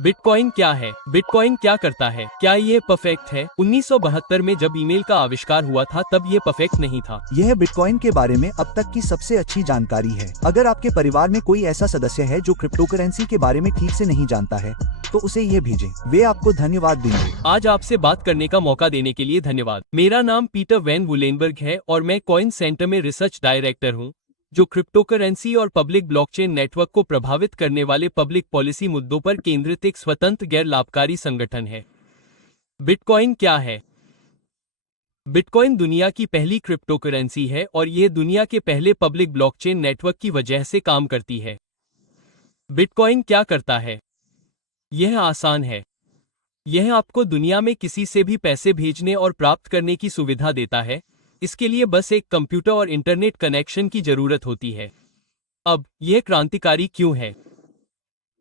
Bitcoin क्या है? Bitcoin क्या करता है? क्या ये परफेक्ट है? 1972 में जब ईमेल का आविष्कार हुआ था तब ये परफेक्ट नहीं था। यह बिटकॉइन के बारे में अब तक की सबसे अच्छी जानकारी है। अगर आपके परिवार में कोई ऐसा सदस्य है जो क्रिप्टोकरेंसी के बारे में ठीक से नहीं जानता है तो उसे ये भेजें, वे आपको धन्यवाद देंगे। आज आपसे बात करने का मौका देने के लिए धन्यवाद। मेरा नाम पीटर वैन वुलेनबर्ग है और मैं कॉइन सेंटर में रिसर्च डायरेक्टर हूँ, जो क्रिप्टोकरेंसी और पब्लिक ब्लॉकचेन नेटवर्क को प्रभावित करने वाले पब्लिक पॉलिसी मुद्दों पर केंद्रित एक स्वतंत्र गैर लाभकारी संगठन है। बिटकॉइन क्या है? बिटकॉइन दुनिया की पहली क्रिप्टोकरेंसी है और यह दुनिया के पहले पब्लिक ब्लॉकचेन नेटवर्क की वजह से काम करती है। बिटकॉइन क्या करता है? यह आसान है। यह आपको दुनिया में किसी से भी पैसे भेजने और प्राप्त करने की सुविधा देता है। इसके लिए बस एक कंप्यूटर और इंटरनेट कनेक्शन की जरूरत होती है। अब यह क्रांतिकारी क्यों है?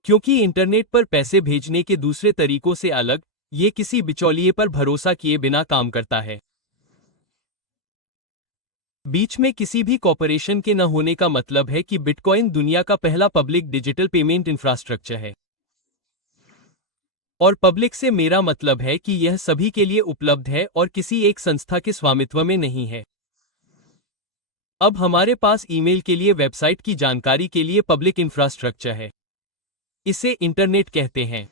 क्योंकि इंटरनेट पर पैसे भेजने के दूसरे तरीकों से अलग, ये किसी बिचौलिए पर भरोसा किए बिना काम करता है। बीच में किसी भी कॉर्पोरेशन के न होने का मतलब है कि बिटकॉइन दुनिया का पहला पब्लिक डिजिटल पेमेंट इंफ्रास्ट्रक्चर है। और पब्लिक से मेरा मतलब है कि यह सभी के लिए उपलब्ध है और किसी एक संस्था के स्वामित्व में नहीं है। अब हमारे पास ईमेल के लिए वेबसाइट की जानकारी के लिए पब्लिक इंफ्रास्ट्रक्चर है। इसे इंटरनेट कहते हैं।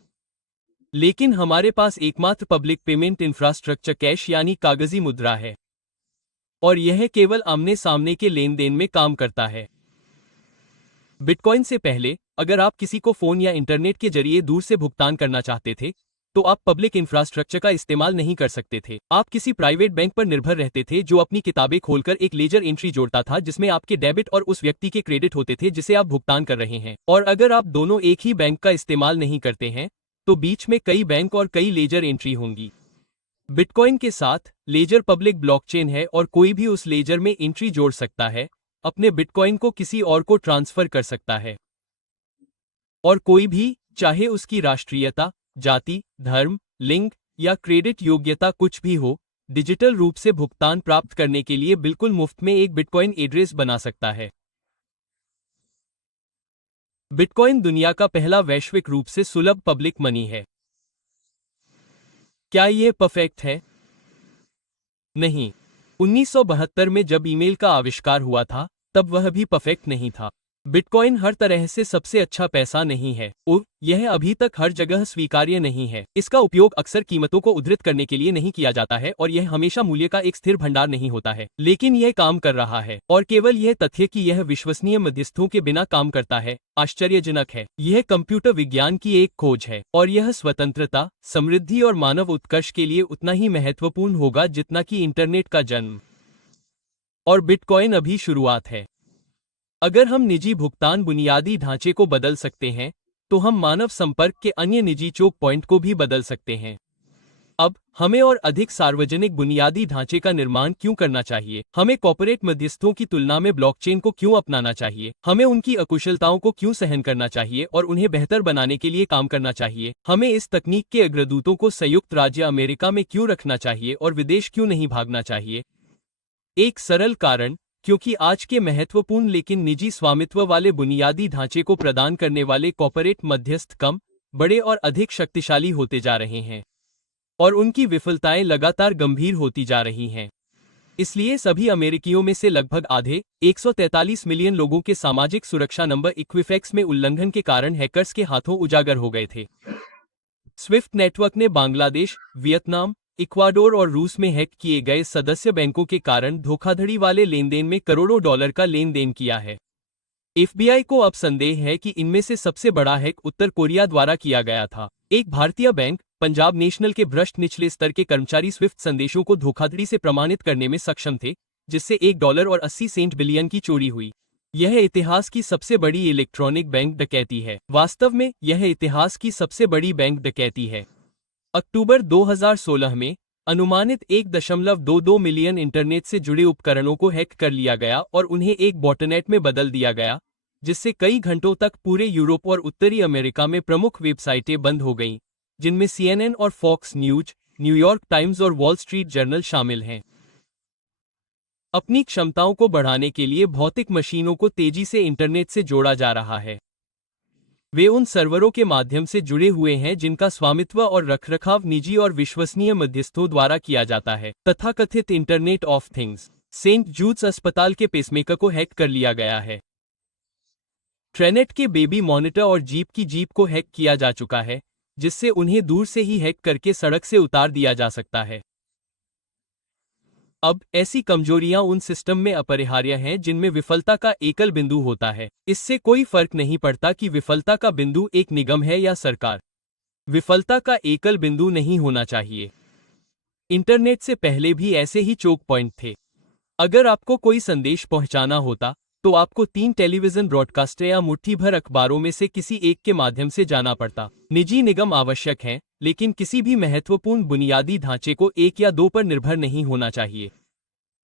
लेकिन हमारे पास एकमात्र पब्लिक पेमेंट इंफ्रास्ट्रक्चर कैश यानी कागजी मुद्रा है। और यह केवल आमने सामने के लेन देन में काम करता है। बिटकॉइन से पहले, अगर आप किसी को फोन या इंटरनेट के जरिए दूर से भुगतान करना चाहते थे, तो आप पब्लिक इंफ्रास्ट्रक्चर का इस्तेमाल नहीं कर सकते थे। आप किसी प्राइवेट बैंक पर निर्भर रहते थे जो अपनी किताबें खोलकर एक लेजर एंट्री जोड़ता था जिसमें आपके डेबिट और उस व्यक्ति के क्रेडिट होते थे जिसे आप भुगतान कर रहे हैं। और अगर आप दोनों एक ही बैंक का इस्तेमाल नहीं करते हैं, तो बीच में कई बैंक और कई लेजर एंट्री होंगी। बिटकॉइन के साथ, लेजर पब्लिक ब्लॉकचेन है और कोई भी उस लेजर में एंट्री जोड़ सकता है, अपने बिटकॉइन को किसी और को ट्रांसफर कर सकता है। और कोई भी, चाहे उसकी राष्ट्रीयता, जाति, धर्म, लिंग या क्रेडिट योग्यता कुछ भी हो, डिजिटल रूप से भुगतान प्राप्त करने के लिए बिल्कुल मुफ्त में एक बिटकॉइन एड्रेस बना सकता है। बिटकॉइन दुनिया का पहला वैश्विक रूप से सुलभ पब्लिक मनी है। क्या यह परफेक्ट है? नहीं। 1972 में जब ईमेल का आविष्कार हुआ था, तब वह भी परफेक्ट नहीं था। बिटकॉइन हर तरह से सबसे अच्छा पैसा नहीं है और यह अभी तक हर जगह स्वीकार्य नहीं है। इसका उपयोग अक्सर कीमतों को उद्धृत करने के लिए नहीं किया जाता है और यह हमेशा मूल्य का एक स्थिर भंडार नहीं होता है। लेकिन यह काम कर रहा है और केवल यह तथ्य कि यह विश्वसनीय मध्यस्थों के बिना काम करता है, आश्चर्यजनक है। यह कंप्यूटर विज्ञान की एक खोज है और यह स्वतंत्रता, समृद्धि और मानव उत्कर्ष के लिए उतना ही महत्वपूर्ण होगा जितना कि इंटरनेट का जन्म। और बिटकॉइन अभी शुरुआत है। अगर हम निजी भुगतान बुनियादी ढांचे को बदल सकते हैं, तो हम मानव संपर्क के अन्य निजी चोक पॉइंट को भी बदल सकते हैं। अब हमें और अधिक सार्वजनिक बुनियादी ढांचे का निर्माण क्यों करना चाहिए? हमें कॉर्पोरेट मध्यस्थों की तुलना में ब्लॉकचेन को क्यों अपनाना चाहिए? हमें उनकी अकुशलताओं को क्यों सहन करना चाहिए और उन्हें बेहतर बनाने के लिए काम करना चाहिए? हमें इस तकनीक के अग्रदूतों को संयुक्त राज्य अमेरिका में क्यों रखना चाहिए और विदेश क्यों नहीं भागना चाहिए? एक सरल कारण, क्योंकि आज के महत्वपूर्ण लेकिन निजी स्वामित्व वाले बुनियादी ढांचे को प्रदान करने वाले कॉर्पोरेट मध्यस्थ कम, बड़े और अधिक शक्तिशाली होते जा रहे हैं और उनकी विफलताएं लगातार गंभीर होती जा रही हैं। इसलिए सभी अमेरिकियों में से लगभग आधे, 143 मिलियन लोगों के सामाजिक सुरक्षा नंबर इक्विफैक्स में उल्लंघन के कारण हैकर्स के हाथों उजागर हो गए थे। स्विफ्ट नेटवर्क ने बांग्लादेश, वियतनाम, इक्वाडोर और रूस में हैक किए गए सदस्य बैंकों के कारण धोखाधड़ी वाले लेनदेन में करोड़ों डॉलर का लेन देन किया है। एफबीआई को अब संदेह है कि इनमें से सबसे बड़ा हैक उत्तर कोरिया द्वारा किया गया था। एक भारतीय बैंक, पंजाब नेशनल के भ्रष्ट निचले स्तर के कर्मचारी स्विफ्ट संदेशों को धोखाधड़ी से प्रमाणित करने में सक्षम थे, जिससे $1.80 बिलियन की चोरी हुई। यह इतिहास की सबसे बड़ी इलेक्ट्रॉनिक बैंक डकैती है। वास्तव में यह इतिहास की सबसे बड़ी बैंक डकैती है। अक्टूबर 2016 में अनुमानित 1.22 मिलियन इंटरनेट से जुड़े उपकरणों को हैक कर लिया गया और उन्हें एक बॉटनेट में बदल दिया गया, जिससे कई घंटों तक पूरे यूरोप और उत्तरी अमेरिका में प्रमुख वेबसाइटें बंद हो गईं, जिनमें CNN और फॉक्स न्यूज, न्यूयॉर्क टाइम्स और वॉल स्ट्रीट जर्नल शामिल हैं। अपनी क्षमताओं को बढ़ाने के लिए भौतिक मशीनों को तेजी से इंटरनेट से जोड़ा जा रहा है। वे उन सर्वरों के माध्यम से जुड़े हुए हैं जिनका स्वामित्व और रखरखाव निजी और विश्वसनीय मध्यस्थों द्वारा किया जाता है। तथाकथित internet of things. Saint Jude's अस्पताल के पेसमेकर को हैक कर लिया गया है। ट्रेनेट के बेबी मॉनिटर और जीप की जीप को हैक किया जा चुका है, जिससे उन्हें दूर से ही हैक करके सड़क से उतार दिया जा सकता है। अब ऐसी कमजोरियां उन सिस्टम में अपरिहार्य हैं जिनमें विफलता का एकल बिंदु होता है। इससे कोई फर्क नहीं पड़ता कि विफलता का बिंदु एक निगम है या सरकार। विफलता का एकल बिंदु नहीं होना चाहिए। इंटरनेट से पहले भी ऐसे ही चोक पॉइंट थे। अगर आपको कोई संदेश पहुंचाना होता तो आपको 3 टेलीविजन ब्रॉडकास्टर या मुट्ठी भर अखबारों में से किसी एक के माध्यम से जाना पड़ता। निजी निगम आवश्यक हैं, लेकिन किसी भी महत्वपूर्ण बुनियादी ढांचे को 1 या 2 पर निर्भर नहीं होना चाहिए।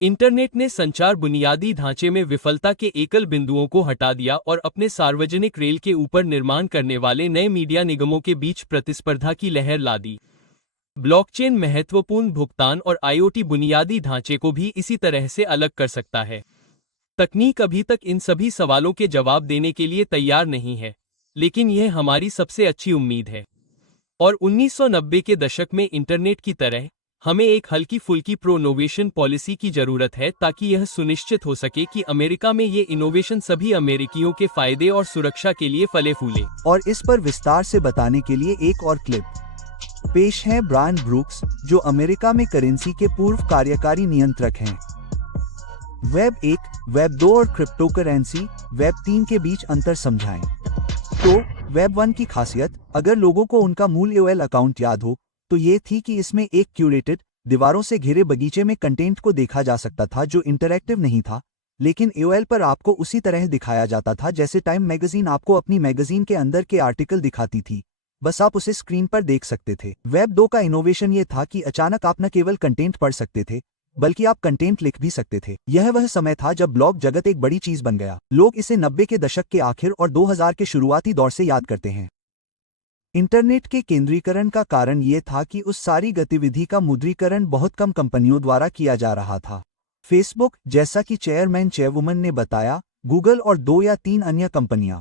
इंटरनेट ने संचार बुनियादी ढांचे में विफलता के एकल बिंदुओं को हटा दिया और अपने सार्वजनिक रेल के ऊपर निर्माण करने वाले नए मीडिया निगमों के बीच प्रतिस्पर्धा की लहर ला दी। ब्लॉकचेन महत्वपूर्ण भुगतान और IoT बुनियादी ढांचे को भी इसी तरह से अलग कर सकता है। तकनीक अभी तक इन सभी सवालों के जवाब देने के लिए तैयार नहीं है, लेकिन यह हमारी सबसे अच्छी उम्मीद है। और 1990 के दशक में इंटरनेट की तरह हमें एक हल्की फुल्की प्रो-इनोवेशन पॉलिसी की जरूरत है ताकि यह सुनिश्चित हो सके कि अमेरिका में ये इनोवेशन सभी अमेरिकियों के फायदे और सुरक्षा के लिए फले फूले। और इस पर विस्तार से बताने के लिए एक और क्लिप पेश है ब्रायन ब्रूक्स, जो अमेरिका में करेंसी के पूर्व कार्यकारी नियंत्रक हैं। वेब 1, वेब 2 और क्रिप्टो करेंसी वेब 3 के बीच अंतर समझाएं। तो वेब 1 की खासियत, अगर लोगों को उनका मूल AOL अकाउंट याद हो, तो ये थी कि इसमें एक क्यूरेटेड, दीवारों से घिरे बगीचे में कंटेंट को देखा जा सकता था जो इंटरैक्टिव नहीं था, लेकिन AOL पर आपको उसी तरह दिखाया जाता था जैसे टाइम मैगजीन आपको अपनी मैगजीन के अंदर के आर्टिकल दिखाती थी, बस आप उसे स्क्रीन पर देख सकते थे। वेब 2 का इनोवेशन ये था कि अचानक आप न केवल कंटेंट पढ़ सकते थे, बल्कि आप कंटेंट लिख भी सकते थे। यह वह समय था जब ब्लॉग जगत एक बड़ी चीज बन गया। लोग इसे 90 के दशक के आखिर और 2000 के शुरुआती दौर से याद करते हैं। इंटरनेट के केंद्रीकरण का कारण ये था कि उस सारी गतिविधि का मुद्रीकरण बहुत कम कंपनियों द्वारा किया जा रहा था। फेसबुक, जैसा कि चेयरवुमन ने बताया, गूगल और 2 या 3 अन्य कंपनियां।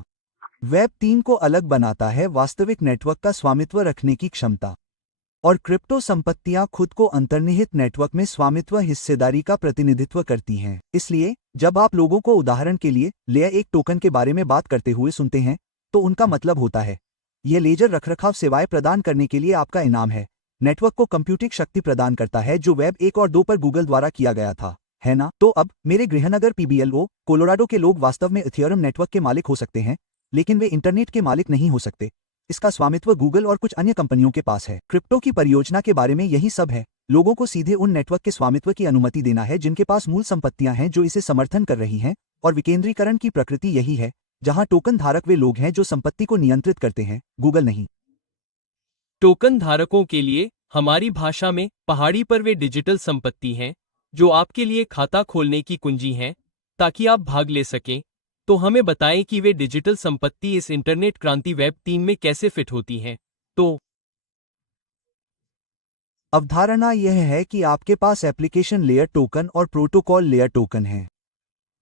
वेब 3 को अलग बनाता है वास्तविक नेटवर्क का स्वामित्व रखने की क्षमता। और क्रिप्टो संपत्तियां खुद को अंतर्निहित नेटवर्क में स्वामित्व हिस्सेदारी का प्रतिनिधित्व करती हैं। इसलिए जब आप लोगों को उदाहरण के लिए लेयर 1 टोकन के बारे में बात करते हुए सुनते हैं, तो उनका मतलब होता है यह लेजर रखरखाव सेवाएं प्रदान करने के लिए आपका इनाम है। नेटवर्क को कंप्यूटिंग शक्ति प्रदान करता है, जो वेब 1 और 2 पर गूगल द्वारा किया गया था, है ना? तो अब मेरे गृहनगर PBLO, कोलोराडो के लोग वास्तव में इथेरियम नेटवर्क के मालिक हो सकते हैं, लेकिन वे इंटरनेट के मालिक नहीं हो सकते। इसका स्वामित्व गूगल और कुछ अन्य कंपनियों के पास है। क्रिप्टो की परियोजना के बारे में यही सब है, लोगों को सीधे उन नेटवर्क के स्वामित्व की अनुमति देना है जिनके पास मूल संपत्तियां हैं जो इसे समर्थन कर रही हैं, और विकेंद्रीकरण की प्रकृति यही है, जहां टोकन धारक वे लोग हैं जो संपत्ति को नियंत्रित करते हैं, गूगल नहीं। टोकन धारकों के लिए हमारी भाषा में पहाड़ी पर वे डिजिटल संपत्ति हैं जो आपके लिए खाता खोलने की कुंजी हैं ताकि आप भाग ले सकें। तो हमें बताएं कि वे डिजिटल संपत्ति इस इंटरनेट क्रांति वेब 3 में कैसे फिट होती हैं। तो अवधारणा यह है कि आपके पास एप्लीकेशन लेयर टोकन और प्रोटोकॉल लेयर टोकन है।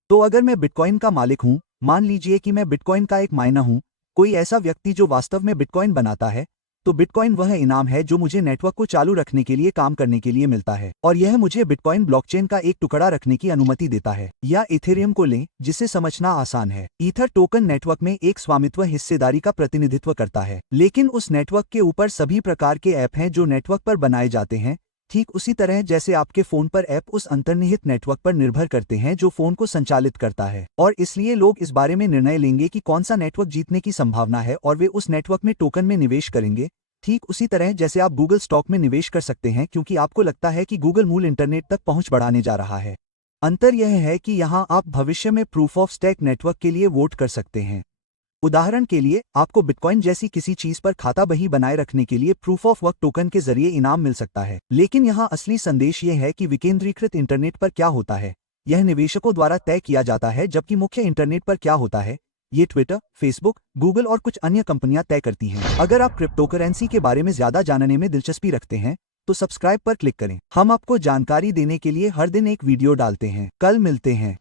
तो अगर मैं बिटकॉइन का मालिक हूं, मान लीजिए कि मैं बिटकॉइन का एक माइनर हूं, कोई ऐसा व्यक्ति जो वास्तव में बिटकॉइन बनाता है, तो बिटकॉइन वह इनाम है जो मुझे नेटवर्क को चालू रखने के लिए काम करने के लिए मिलता है, और यह मुझे बिटकॉइन ब्लॉकचेन का एक टुकड़ा रखने की अनुमति देता है। या इथेरियम को लें, जिसे समझना आसान है। ईथर टोकन नेटवर्क में एक स्वामित्व हिस्सेदारी का प्रतिनिधित्व करता है, लेकिन उस नेटवर्क के ऊपर सभी प्रकार के ऐप हैं जो नेटवर्क पर बनाए जाते हैं, ठीक उसी तरह जैसे आपके फोन पर ऐप उस अंतर्निहित नेटवर्क पर निर्भर करते हैं जो फोन को संचालित करता है। और इसलिए लोग इस बारे में निर्णय लेंगे कि कौन सा नेटवर्क जीतने की संभावना है और वे उस नेटवर्क में टोकन में निवेश करेंगे, ठीक उसी तरह जैसे आप गूगल स्टॉक में निवेश कर सकते हैं क्योंकि आपको लगता है कि गूगल मूल इंटरनेट तक पहुंच बढ़ाने जा रहा है। अंतर यह है कि यहां आप भविष्य में प्रूफ ऑफ स्टेक नेटवर्क के लिए वोट कर सकते हैं। उदाहरण के लिए, आपको बिटकॉइन जैसी किसी चीज पर खाता बही बनाए रखने के लिए प्रूफ ऑफ वर्क टोकन के जरिए इनाम मिल सकता है। लेकिन यहां असली संदेश यह है कि विकेंद्रीकृत इंटरनेट पर क्या होता है, यह निवेशकों द्वारा तय किया जाता है, जबकि मुख्य इंटरनेट पर क्या होता है, ये ट्विटर, फेसबुक, गूगल और कुछ अन्य कंपनियां तय करती हैं। अगर आप क्रिप्टोकरेंसी के बारे में ज्यादा जानने में दिलचस्पी रखते हैं, तो सब्सक्राइब पर क्लिक करें। हम आपको जानकारी देने के लिए हर दिन एक वीडियो डालते हैं। कल मिलते हैं।